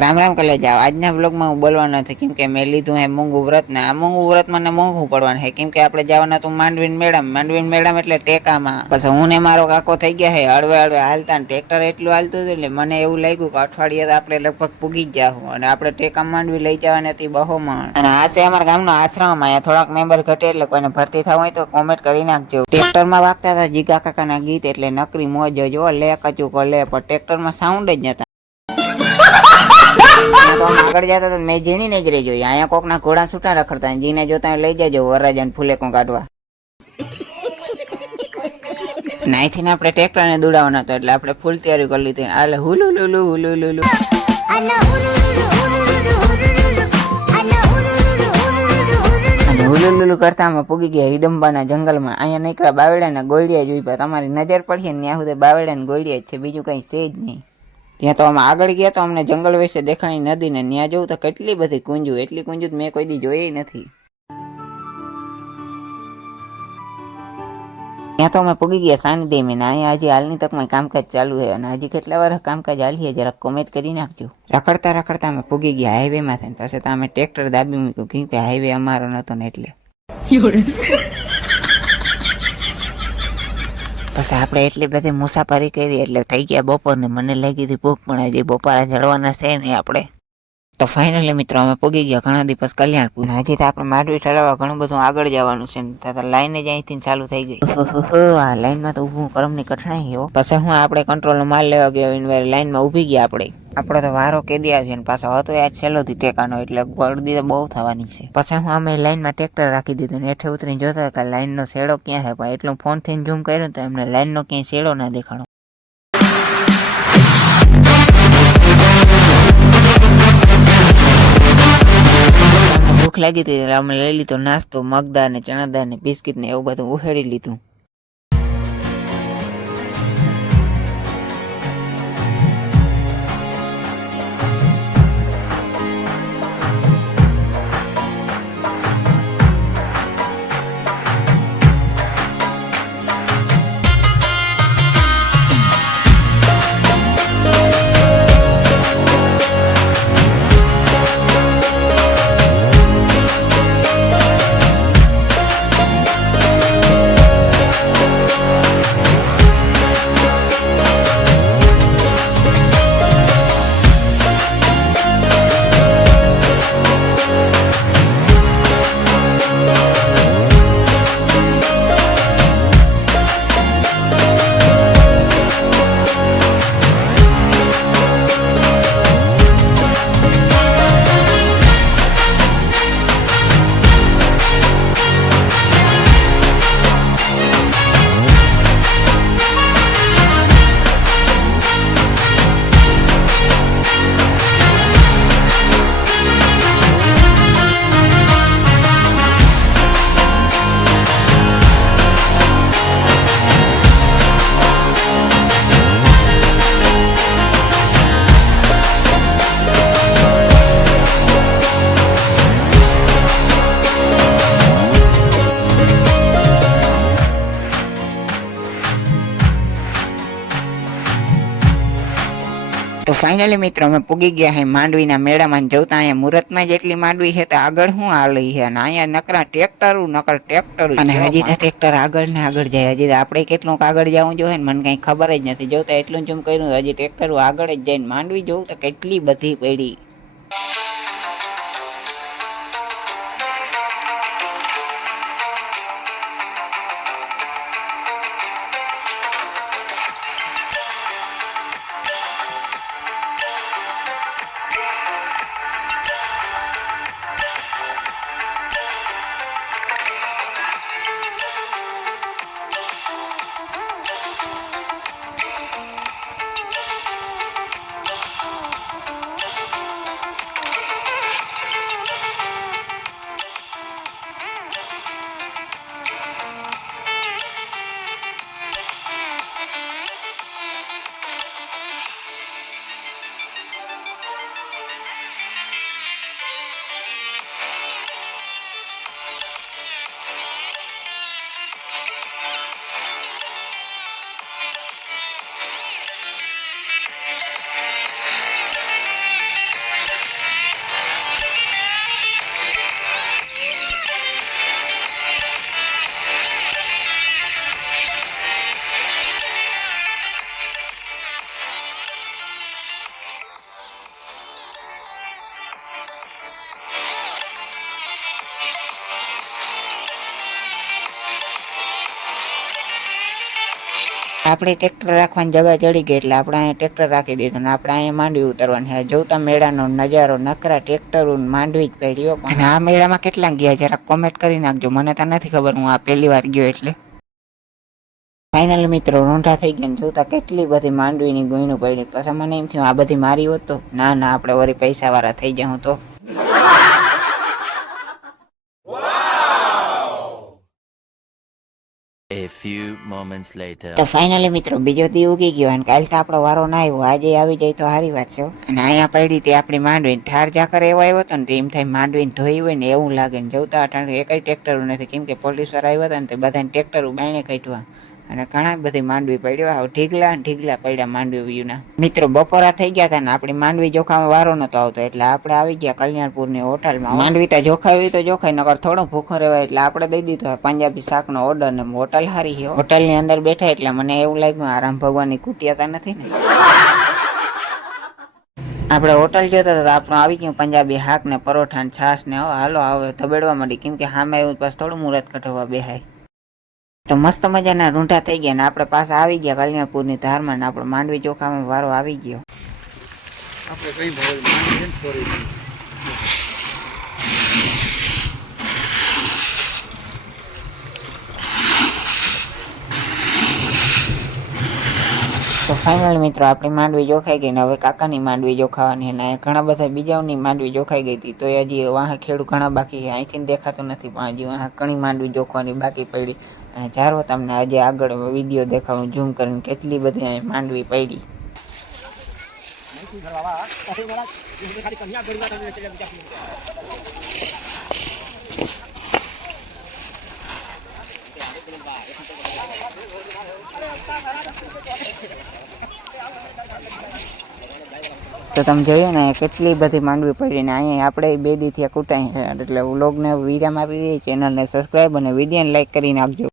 રામ રામ કરી જાઓ. આજના બ્લોગમાં હું બોલવાનો નથી કેમ કે મેં લીધું હે મોંઘું વ્રત ને આ મોંઘું વ્રત મને મોંઘું પડવાનું છે કેમ કે આપણે જવાના તો માંડવીન મેળામાં એટલે ટેકામાં. પછી હું ને મારો કાકો થઈ ગયા હે હળવે હાલતા ને ટ્રેક્ટર એટલું હાલતું હતું એટલે મને એવું લાગ્યું કે અઠવાડિયે તો આપણે લગભગ પૂગી જ જાહું અને આપણે ટેકા માંડવી લઈ જવાની હતી બહોમાં. અને આ છે અમારા ગામનો આશ્રમ. અહીંયા થોડાક મેમ્બર ઘટે એટલે કોઈને ભરતી થવું હોય તો કોમેન્ટ કરી નાખજો. ટ્રેક્ટરમાં વાગતા હતા જીગા કાકાના ગીત એટલે નકરી મોજ જો લે કચુકો લે, પણ ટ્રેક્ટરમાં સાઉન્ડ જ નતા. આગળ જતા મેં જીણીને જ રહી જોઈએ. અહીંયા કોક ના ઘોડા છૂટા રખડતા જીને જોતા લઈ જજો વરરાજન ફૂલેકો કાઢવા. નાઈથી ને આપણે ટ્રેક્ટર ને દોડાવવાનો હતો એટલે આપણે ફૂલ તૈયારી કરી લીધી. આલે હુલુ લુલુ હુલુ લુલુ હુલુલુલુ કરતા અમે પૂગી ગયા હિડમ્બાના જંગલમાં. અહીંયા નીકળ્યા બાવળિયા ને ગોળિયા જોઈ પા. તમારી નજર પડશે ને ત્યાં સુધી બાવળિયા ને ગોળિયા જ છે, બીજું કઈ છે જ નહીં. ત્યાં તો અમે આગળ ગયા તો અમને જંગલ વિશે દેખાણી નદી ને ત્યાં જવું તો કેટલી બધી કુંજુ, એટલી કુંજુ મેં કોઈ દી જોઈ નથી. ત્યાં તો અમે પૂગી ગયા સાની ડેમે ને અહીંયા હજી હાલની તકમાં કામકાજ ચાલુ છે અને હજી કેટલા વાર કામકાજ હાલીએ જરાક કોમેન્ટ કરી નાખજો. રખડતા અમે પૂગી ગયા હાઈવે માં થઈને. પછી તો અમે ટ્રેક્ટર દાબી મૂક્યું કેમ કે હાઈવે અમારો નતો ને એટલે. પછી આપણે એટલી બધી મુસાફરી કરી એટલે થઈ ગયા બપોર ને મને લાગી હતી ભૂખ, પણ હજી બપોરે ચડવાના છે નહીં આપણે. તો ફાઇનલી મિત્રો અમે પૂગી ગયા ઘણા દિવસ કલ્યાણપુર. હજી તો આપણે માંડવી ઠલાવવા ઘણું બધું આગળ જવાનું છે ને લાઈન જ અહીંથી ચાલુ થઈ ગઈ. આ લાઈનમાં તો ઊભું કરમની કઠણાઈ હો. પછી હું આપણે કંટ્રોલનો માલ લેવા ગયા લાઈનમાં ઊભી ગયા આપણે તો વારો કેદી આવ્યો ને પાછો હતો આજ છેલ્લોથી ટેકાનો એટલે ગળદી તો બહુ થવાની છે. પછી હું અમે લાઈનમાં ટ્રેક્ટર રાખી દીધું ને હેઠે ઉતરીને જોતા કે લાઈનનો શેડો ક્યાં છે, પણ એટલું ફોન થઈને ઝૂમ કર્યું તો એમને લાઈનનો ક્યાંય શેડો ના દેખાણો. ભૂખ લાગી હતી એટલે અમે લઈ લીધો નાસ્તો, મગદાળ ને ચણાદાળ ને બિસ્કિટ ને એવું બધું ઉહેડી લીધું. તો ફાઇનલી મિત્રો અમે પૂગી ગયા હે માંડવીના મેળામાં. જોતા અહીંયા મુહૂર્તમાં જેટલી માંડવી છે તો આગળ શું હાલી છે અને અહીંયા નકર ટ્રેક્ટર અને હજી તો ટ્રેક્ટર આગળ ને આગળ જાય. હજી આપણે કેટલું આગળ જવું જોઈએ ને મને કઈ ખબર જ નથી. જોતા એટલું જ કર્યું, હજી ટ્રેક્ટર આગળ જ જાય. માંડવી જોવું તો કેટલી બધી પડી. આપણે ટ્રેક્ટર રાખવાની જગા ચડી ગઈ એટલે આપણે અહીંયા ટ્રેક્ટર રાખી દીધું ને આપણે અહીંયા માંડવી ઉતરવાની છે. જોતા મેળાનો નજારો નકરા ટ્રેક્ટરો માંડવી જ પડ્યો. અને આ મેળામાં કેટલા ગયા જરાક કોમેન્ટ કરી નાખજો, મને તો નથી ખબર, હું આ પહેલી વાર ગયો એટલે. ફાઇનલ મિત્રો રૂંઢા થઈ ગયા ને જોતા કેટલી બધી માંડવીની ગુઈનું પડી. પછી મને એમ થયું આ બધી મારી હોત તો ના આપણે વળી પૈસા વાળા થઈ જાઉં તો. A few moments later. તો ફાઇનલી મિત્રો બીજો દી ઉગી ગયો અને કાલ તો આપણો વારો ના આવ્યો, આજે આવી જાય તો સારી વાત છે. અને અહીંયા પડી તે આપણી માંડવી ઠાર ઝાકર એવો આવ્યો હતો ને તો એમ થાય માંડવીને ધોઈ હોય ને એવું લાગે ને. જોતા અટાણે એકઈ ટ્રેક્ટરો નથી, કેમ કે પોલીસ વાળા આવ્યા હતા ને તે બધાને ટ્રેક્ટરો બાયણે કાઢવા અને ઘણા બધી માંડવી પડ્યો. ઢીગલા ને ઢીગલા પડ્યા માંડવીના. મિત્રો બપોરા થઈ ગયા હતા ને આપણી માંડવી જોખામાં વારો નતો આવતો એટલે આપણે આવી ગયા કલ્યાણપુરની હોટલમાં. માંડવી તો જોખાવી તો જોખાય, નકર થોડો ભૂખો રહેવાય એટલે આપણે દઈ દીધો પંજાબી શાકનો ઓર્ડર ને હોટલ હારી છે. હોટલની અંદર બેઠા એટલે મને એવું લાગ્યું આરામ ભગવાનની કુટિયાતા નથી ને. આપણે હોટલ જોતા હતા આપણું આવી ગયું પંજાબી શાક ને પરોઠા ને છાશ ને હાલો હવે ધબેડવા માંડી, કેમ કે સામે આવ્યું પાછું થોડું મુહૂર્ત કઢાવવા બેહાય. તો મસ્ત મજાના રૂંઢા થઈ ગયા ને આપણે પાછા આવી ગયા કલ્યાણપુરની ધારમાં ને આપણો માંડવી ચોખામાં વારો આવી ગયો. તો ફાઇનલ મિત્રો આપણી માંડવી જોખાઈ ગઈ ને હવે કાકાની માંડવી જોખાવાની અને ઘણા બધા બીજાઓની માંડવી જોખાઈ ગઈ હતી. તો હજી વાહ ખેડૂ ઘણા બાકી છે, અહીંથી દેખાતું નથી પણ હજી વાહ ઘણી માંડવી જોખવાની બાકી પડી. અને ચાલો તમને આજે આગળ વિડીયો દેખાડું ઝૂમ કરીને કેટલી બધી અહીં માંડવી પડી. તો તમે જોયું ને કેટલી બધી માંડવી પડી ને અહીંયા આપણે 2 દીથી કૂટાઈ છે એટલે વ્લોગને વિરામ આપી દઈએ. ચેનલને સબસ્ક્રાઈબ અને વિડીયોને લાઈક કરી નાખજો.